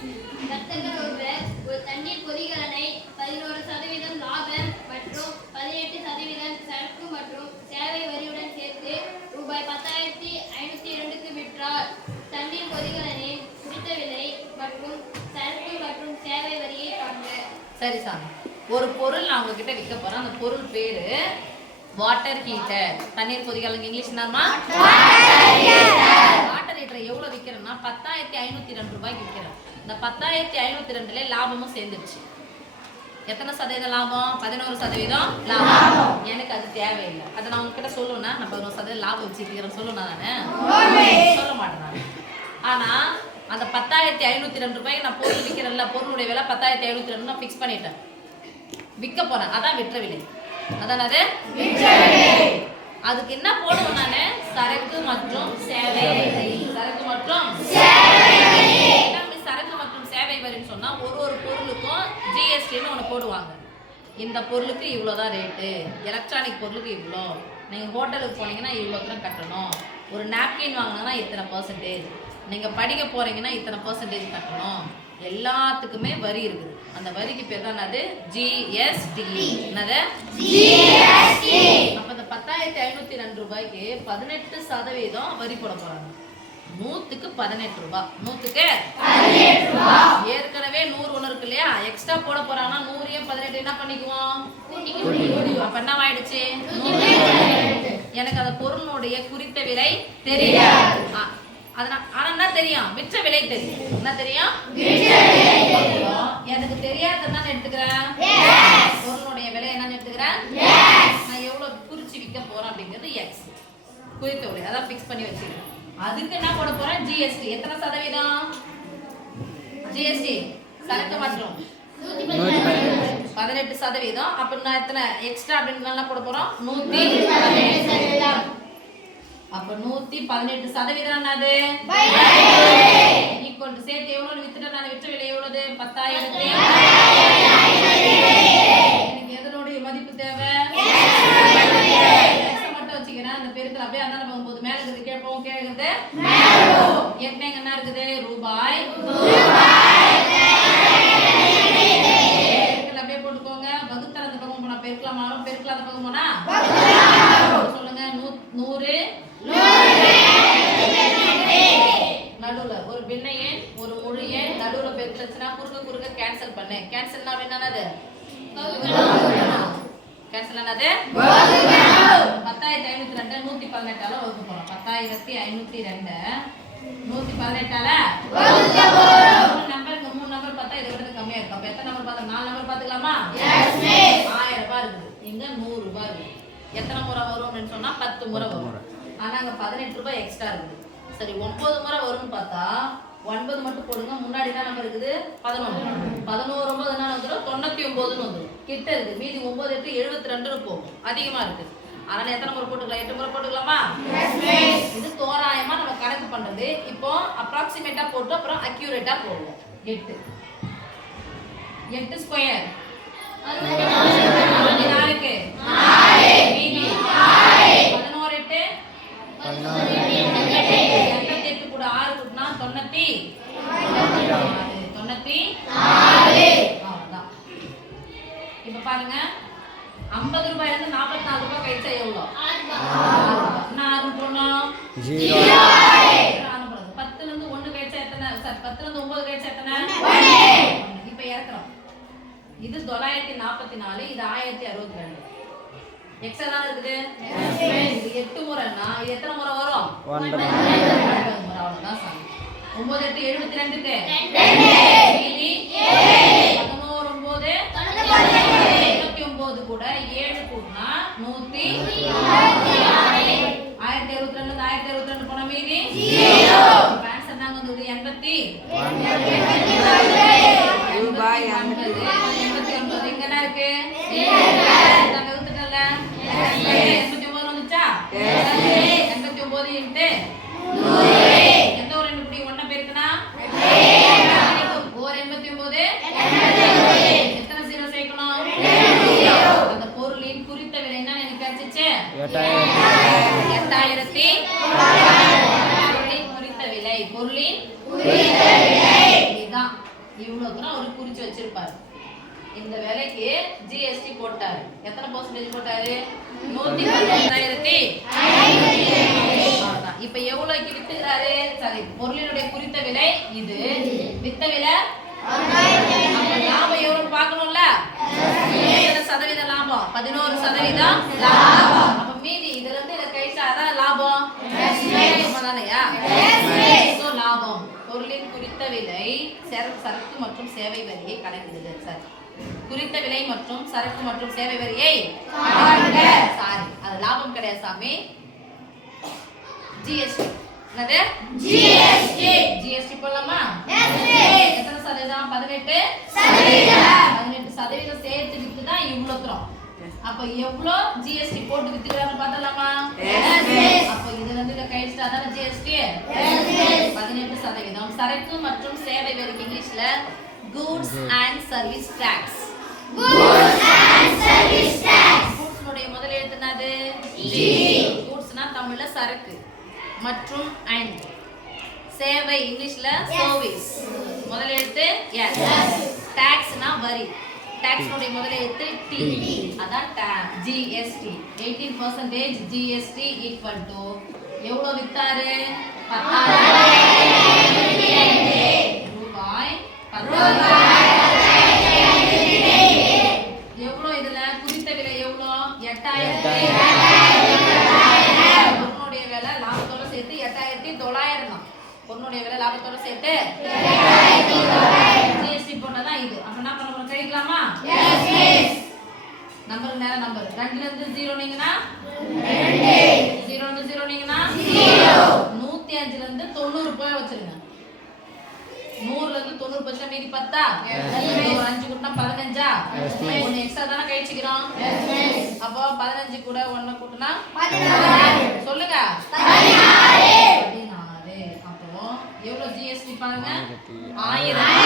வர்த்தகர் ஒருவர் ஒரு தண்ணீர் கொதிகலனை 11% லாபம் மற்றும் 18% சரக்கு மற்றும் சேவை வரியுடன் சேர்த்து ரூபாய் 10,502க்கு விற்றார். தண்ணீர் கொதிகலனின் குறித்த விலை மற்றும் சரக்கு மற்றும் சேவை வரியை காண்க. சரி சாமி, ஒரு பொருள் நான் உங்ககிட்ட விற்க போறேன். அந்த பொருள் பேரு வாட்டர் ஹீட்டர். தண்ணீர் கொதிகலன் இங்கிலீஷ் என்னமா? வாட்டர் ஹீட்டர் எவ்வளவு விற்கிறேன்னா 10,502 ரூபாய்க்கு விற்கிறேன். இந்த 10,502ல லாபமும் சேர்ந்துருச்சு. எத்தனை சதவீதம் லாபம்? 11% லாபம். எனக்கு அது தேவையில்லை. அதை நான் உங்ககிட்ட சொல்லுவேன்னா நான் 11% லாபம் வச்சுக்கிறேன் சொல்லுவேன் நானே? சொல்ல மாட்டேன் நான். ஆனா அந்த 10,502 ரூபாய்க்கு நான் பொருள் விற்கிறேன்ல, பொருளுடைய விலை 10,502 நான் ஃபிக்ஸ் பண்ணிட்டேன். விற்க போறேன், அதான் விற்ற விலை. அதான் அது அதுக்கு என்ன போடுவோம் நானு? சரக்கு மற்றும் சேவை வரி. சரக்கு மற்றும் சரக்கு மற்றும் சேவை வரின்னு சொன்னா ஒரு பொருளுக்கும் ஜிஎஸ்டின்னு ஒன்று போடுவாங்க. இந்த பொருளுக்கு இவ்வளோதான் ரேட்டு, எலக்ட்ரானிக் பொருளுக்கு இவ்வளோ, நீங்கள் ஹோட்டலுக்கு போனீங்கன்னா இவ்வளோ தான் கட்டணும், ஒரு நாப்கின் வாங்கினா இத்தனை பர்சன்டேஜ், நீங்கள் படிக்க போகிறீங்கன்னா இத்தனை பர்சன்டேஜ் கட்டணும். எல்லாத்துக்குமே வரி இருக்குது. அந்த வரிக்கு பேர் தான் அது ஜிஎஸ்டி. என்னது? ஜிஎஸ்டி. அப்போ இந்த 10,502 ரூபாய்க்கு 18% வரி போட போகிறாங்க. 100க்கு 18 ரூபாய். 100க்கு 18 ரூபாய். ஏற்கனவே 100 ஒன்று இருக்கு இல்லையா, எக்ஸ்ட்ரா போட போறாங்கன்னா 100 18 என்ன பண்ணிக்குவோம்? அப்ப என்ன ஆயிடுச்சு? எனக்கு அந்த பொருளுடைய குறித்த விலை தெரியாது. ஆனா என்ன தெரியும்? விற்ற விலை தெரியும். என்ன தெரியும்? எனக்கு தெரியாதுன்னு எடுத்துக்கிறேன். பொருளுடைய விலை என்னன்னு எடுத்துக்கிறேன். நான் எவ்வளவு குறிச்சு விற்க போறேன் அப்படிங்கிறது எக்ஸ் குறித்த விலை, அதான் பிக்ஸ் பண்ணி வச்சுக்கிறேன். அதுக்கு என்ன போட போறேன்? ஜிஎஸ்டி. எத்தனை சதவீதம் ஜிஎஸ்டி? சரக்கு மற்றும் 18%. அப்ப நான் எத்தனை எக்ஸ்ட்ரா அப்படின்னு போட போறோம்? 118%. அப்ப 118% என்னது? ஈக்குவல் டு சேர்த்து எவ்வளவு வித்துட்டேன் நான்? விற்ற விலை எவ்வளவு? 10,000. எனக்கு எதனுடைய மதிப்பு தேவை? மட்டும் வச்சுக்கிறேன். அந்த பெருக்கல் அப்படியே அந்தாண்ட போகும்போது மேல இருக்குது கீழே போகும், கீழே இருக்குது ஏற்கனவே என்ன இருக்குது? ரூபாய். பெருக்கல் அப்படியே போட்டுக்கோங்க. வகுத்தல் அந்த பக்கம் போனா பெருக்கலாம் மாறும், பெருக்கல் அந்த பக்கம் போனா சொல்லுங்க. 100 நடுவுல ஒரு பின்ன எண் ஒரு முழு எண் நடுவுல பெருக்கலச்சுனா குறுக்க கேன்சல் பண்ணு. கேன்சல்னா என்னது? கேன்சல் என்னது? 10,502 118ஆல வகுக்க போறோம். 10,502 118ஆல வகுக்க போறோம். மூணு நம்பர் பார்த்தா இதை விட கம்மியா இருக்கும். அப்ப எத்தனை நம்பர் பார்த்தா? 4 நம்பர் பாத்துக்கலாமா? Yes miss. 1000 ரூபாய் இருக்குது. இங்க 100 ரூபாய் இருக்குது. எத்தனை முறை வரும் அப்படின்னு சொன்னா 10 முறை வரும். ஆனா அங்க 18 ரூபாய் எக்ஸ்ட்ரா இருக்குது. சரி 9 முறை வரும்னு பார்த்தா 9 மட்டும் போடுங்க. முன்னாடி என்ன நம்பர் இருக்குது? 11. 11 9 என்ன வந்துடும்? 99ன்னு வந்துடும். கிட்ட இருக்கு. மீதி 9 8 72ன்னு போகும். அதிகமா இருக்கு. அதனால எத்தனை முறை போட்டுக்கலாம்? 8 முறை போட்டுக்கலாமா? இது தோராயமா நம்ம கணக்கு பண்றது. இப்போ அப்ராக்சிமேட்டா போட்டு அப்புறம் அக்யூரேட்டா போடுவோம். 8 8 ஸ்கொயர் 4க்கு 4 மீதி 11 8 88 கூட 6 கூட்டினா 94. அவ்வளவுதான். இப்ப பாருங்க 50 ரூபாயில இருந்து 44 ரூபாய் கழிச்சா எவ்வளவு? 6 என்ன 6 போடணும்? 0. 10ல இருந்து 1 கழிச்சா எத்தனை? சார் 10ல இருந்து 9 கழிச்சா எத்தனை? 1. இப்ப இறக்குறோம். இது 944, இது 1062. எக்ஸ் என்ன இருக்குது? இது 8 முறைனா இது எத்தனை முறை வரும்? 9 முறை. அவ்வளவுதான் சார். 9 8 72க்கு 2 மீதி 11 9 99 கூட 7 கூட்டினா 126. 1062 1062 போன மீதி 0. ஆன்சர் என்னங்க வந்து 80 ரூபாய் 89 எங்க என்ன இருக்கு? நான் வகுத்துட்டல 89 வந்துச்சா? 89 இன்டு 100. எந்த ஒரு ரெண்டு இப்படி ஒண்ணா பெருக்குனா 89 எத்தனை ஜீரோ சேர்க்கணும்? 2. அந்த பொருளின் குறித்த விலை என்ன எனக்கு கிடைச்சிச்சு? 8000. பொருளின் குறித்த விலை இதுதான். இவ்வளவு தூரம் அவரு குறிச்சு வச்சிருப்பாரு. இந்த விலைக்கு ஜிஎஸ்டி போட்டாரு. எத்தனை பர்சன்டேஜ் போட்டாரு? 115,500. இப்ப எவ்வளவுக்கு வித்துறாரு? சரி, பொருளினுடைய குறித்த விலை இது, வித்த விலை லாபம் எவ்வளவு பார்க்கணும்ல? எத்தனை சதவீதம் லாபம்? 11% லாபம். அப்ப மீதி இதுல இருந்து இத கழிச்சாதான் லாபம். தானையா? சோ லாபம் பொருளின் குறித்த விலை சரக்கு மற்றும் சேவை வரியை கணக்கிடுது. சரி, குறித்த விலை மற்றும் சரக்கு மற்றும் சேவை வரியை சாரி, அது லாபம் கிடையாது சாமி, ஜிஎஸ்டி. என்னது? ஜிஎஸ்டி. ஜிஎஸ்டி போடலாமா? எத்தனை சதவீதம்? 18% சேர்த்து வித்து தான் இவ்வளவு தூரம். அப்ப எவ்வளவு ஜிஎஸ்டி போட்டு வித்துக்கிறாங்க பார்த்தலாமா? அப்ப இதுல இருந்து இத கழிச்சிட்டா தான ஜிஎஸ்டி. 18%. சரக்கு மற்றும் சேவை வரிக்கு இங்கிலீஷ்ல goods and service tax. goods and service tax. goods உடைய முதல் எழுத்து என்னது? G. goods னா தமிழ்ல சரக்கு மற்றும் and சேவை இங்கிலீஷ்ல service முதல் எழுத்து S. tax னா வரி, tax உடைய முதல் எழுத்து T. அதான் GST. 18% GST equal to எவ்வளவு வித்தாரு? 10,000 ரூபாய். 10,000 எவ்வளவு? இதுல குறித்த விலை எவ்வளவு? 8,000. பொருளுடைய விலை லாபத்தோட சேர்த்து 8,900 தான். பொருளுடைய விலை லாபத்தோட சேர்த்து 8,900. ஜிஎஸ்டி போட்டதான் இது. அப்ப என்ன பண்ண போறோம்? கழிக்கலாமா? நம்பர் நேர நம்பர் 2ல இருந்து 0 நீங்கனா 2, 0 இருந்து 0 நீங்கனா 0. 105ல இருந்து 90 போய் வச்சிருங்க. 100ல இருந்து 90 போச்சா மீதி 10. ஒரு 5 கூட்டினா 15. ஒன்னு எக்ஸ்ட்ரா தான கழிச்சுக்கிறோம். அப்போ 15 கூட 1 கூட்டினா 16. சொல்லுங்க 16. அப்போ எவ்வளவு ஜிஎஸ்டி பாருங்க? 1000.